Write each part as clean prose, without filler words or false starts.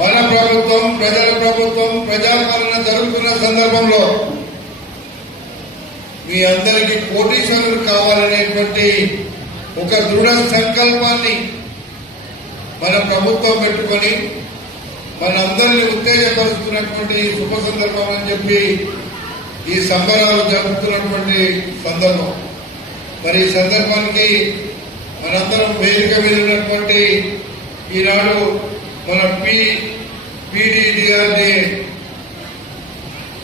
మన ప్రభుత్వం ప్రజల ప్రభుత్వం ప్రజాపాలన జరుగుతున్న సందర్భంలో మీ అందరికీ కోటీశ్వరులు కావాలనేటువంటి ఒక దృఢ సంకల్పాన్ని మన ప్రభుత్వం పెట్టుకొని మనందరినీ ఉత్తేజపరుస్తున్నటువంటి శుభ సందర్భం అని చెప్పి ఈ సంబరాలు జరుపుతున్నటువంటి సందర్భం. మరి ఈ సందర్భానికి మనందరం వేదిక మీద ఉన్నటువంటి ఈనాడు మన పీడీడీఆర్డీ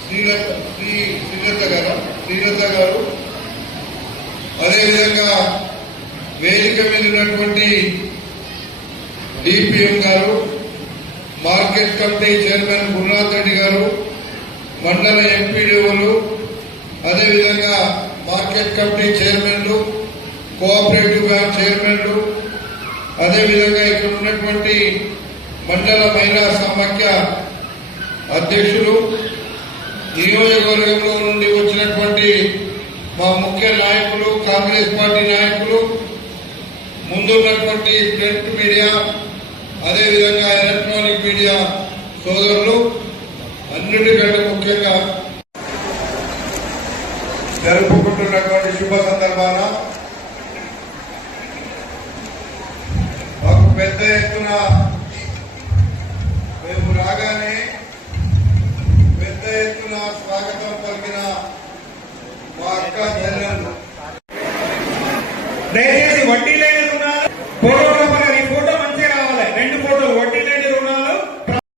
శ్రీలత గారు, అదేవిధంగా వేదిక మీద ఉన్నటువంటి డిపిఎం గారు, market committee chairman Gurunath Reddy గారు, మండల ఎంపీడీఓలు, అదేవిధంగా మార్కెట్ కమిటీ చైర్మన్లు, కోఆపరేటివ్ బ్యాంక్ చైర్మన్లు, అదేవిధంగా ఇక్కడ ఉన్నటువంటి మండల మహిళా సమాఖ్య అధ్యక్షులు, నియోజకవర్గంలో నుండి వచ్చినటువంటి మా ముఖ్య నాయకులు, కాంగ్రెస్ పార్టీ నాయకులు, ముందున్నటువంటి ప్రింట్ మీడియా, అదేవిధంగా ఎలక్ట్రానిక్ మీడియా సోదరులు, అన్నిటికంటే ముఖ్యంగా జరుపుకుంటున్నటువంటి శుభ సందర్భాన మాకు పెద్ద ఎత్తున మేము రాగానే పెద్ద ఎత్తున స్వాగతం పలికిన మా అక్క